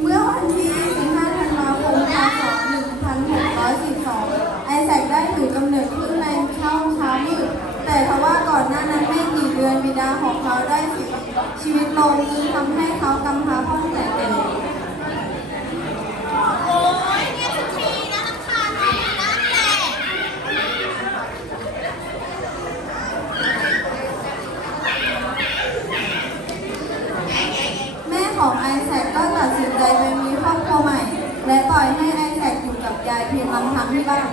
เมื่อวันที่ 25 ธันวาคม พศ 1642 ไอแซคได้ถือกำเนิดขึ้นในช่วงเช้ามืดแต่ทว่าก่อนหน้านั้นไม่กี่เดือนบิดาของเขาได้เสียชีวิตลงทำให้เขากำพร้าพ่องแต่เด็กโอ้ยเนี่ยสักทีนะรำคาญแม่นั่นแหละ แม่ ของไอแซคก็ตัดสินใจไปมีครอบครัวใหม่ และปล่อยให้ไอแซคอยู่กับยายเพียงลำพังที่บ้าน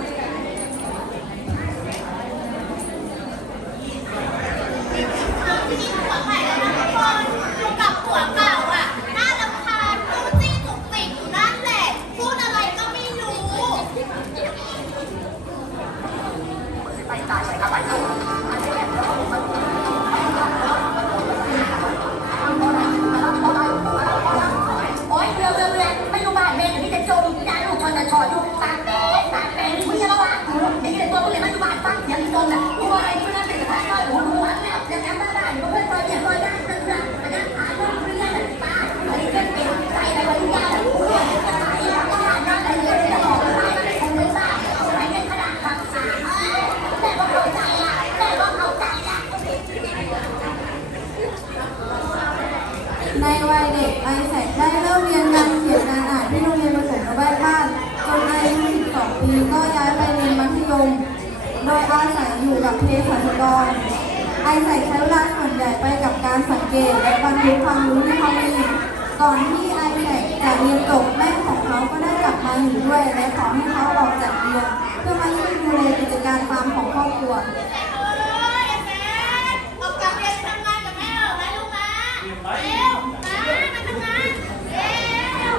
ในวัยเด็กไอแซคได้เริ่มเรียนการเขียนการอ่านที่โรงเรียนประถมบ้านบ้านจนอายุ 12 ปีก็ย้ายไปเรียนมัธยม โดยอาศัยอยู่กับเภสัชกร ไอแซคใช้เวลาส่วนใหญ่ไปกับการสังเกตและบันทึกความรู้ที่เขามีก่อนที่ไอแซคจะเรียนจบแม่ของเขาก็ได้กลับมาอยู่ด้วยและขอให้เขาออกจากเรียน เพื่อมาช่วยดูแลกิจการฟาร์มของครอบครัว โอ้ยไอ้แม่ออกจากเรียนทำงานกับแม่เหรอนะลูกนะเร็วนะมาทำงานเร็ว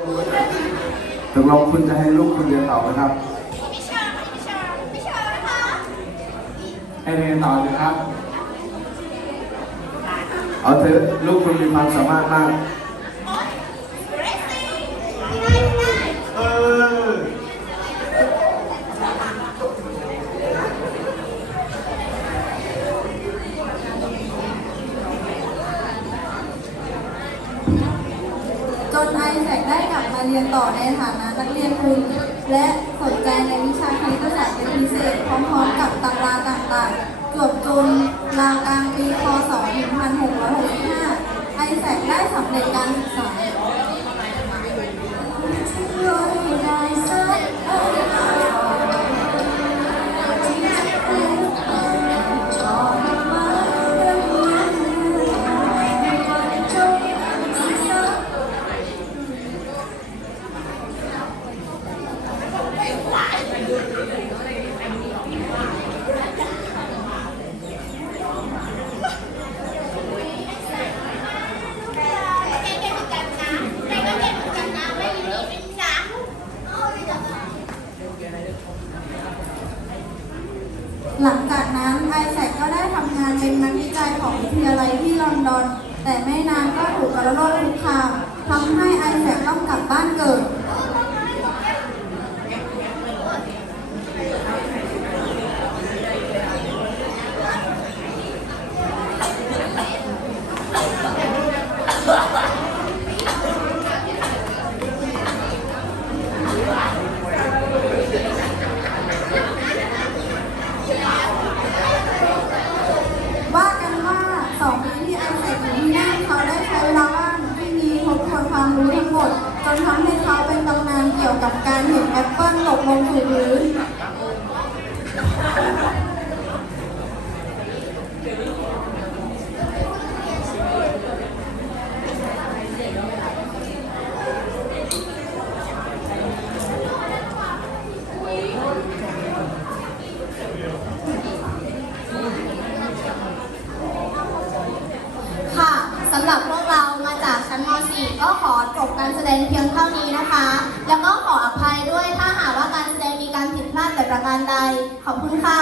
ตกลงเราคุณจะให้ลูกคุณเรียนต่อไหมครับ ไม่เชิญพี่เชิญพี่เชิญนะคะให้เรียนต่อเลยครับ เอาเถอะลูกคุณมีความสามารถมาก โอ๊ยเรสซี่ได้ได้ เออ จนไอแซคได้กลับมาเรียนต่อในฐานะนักเรียนทุน และสนใจในวิชาคณิตศาสตร์เป็นพิเศษพร้อมๆกับตำราต่างๆจวบจนราวกลาง หลังจากนั้นไอแซคก็ได้ทำงานเป็นนักวิจัยของวิทยาลัยที่ลอนดอน แต่ไม่นานก็ถูกกระโดดคุกคามทำให้ไอแซคต้องกลับบ้านเกิด ว่ากันว่าสองปีที่ไอแซคอยู่ที่นั่นเขาได้ใช้เวลาว่างที่มีทบทวนความรู้ทั้งหมด จ นทำให้เขาเป็นตำนานเกี่ยวกับการเห็นแอปเปิลหลบลงสู่พื้นั้นม .4 ก็ขอจบการแสดงเพียงเท่านี้นะคะ แล้วก็ขออภัยด้วยถ้าหากว่าการแสดงมีการผิดพลาดแต่ประการใด ขอบคุณค่ะ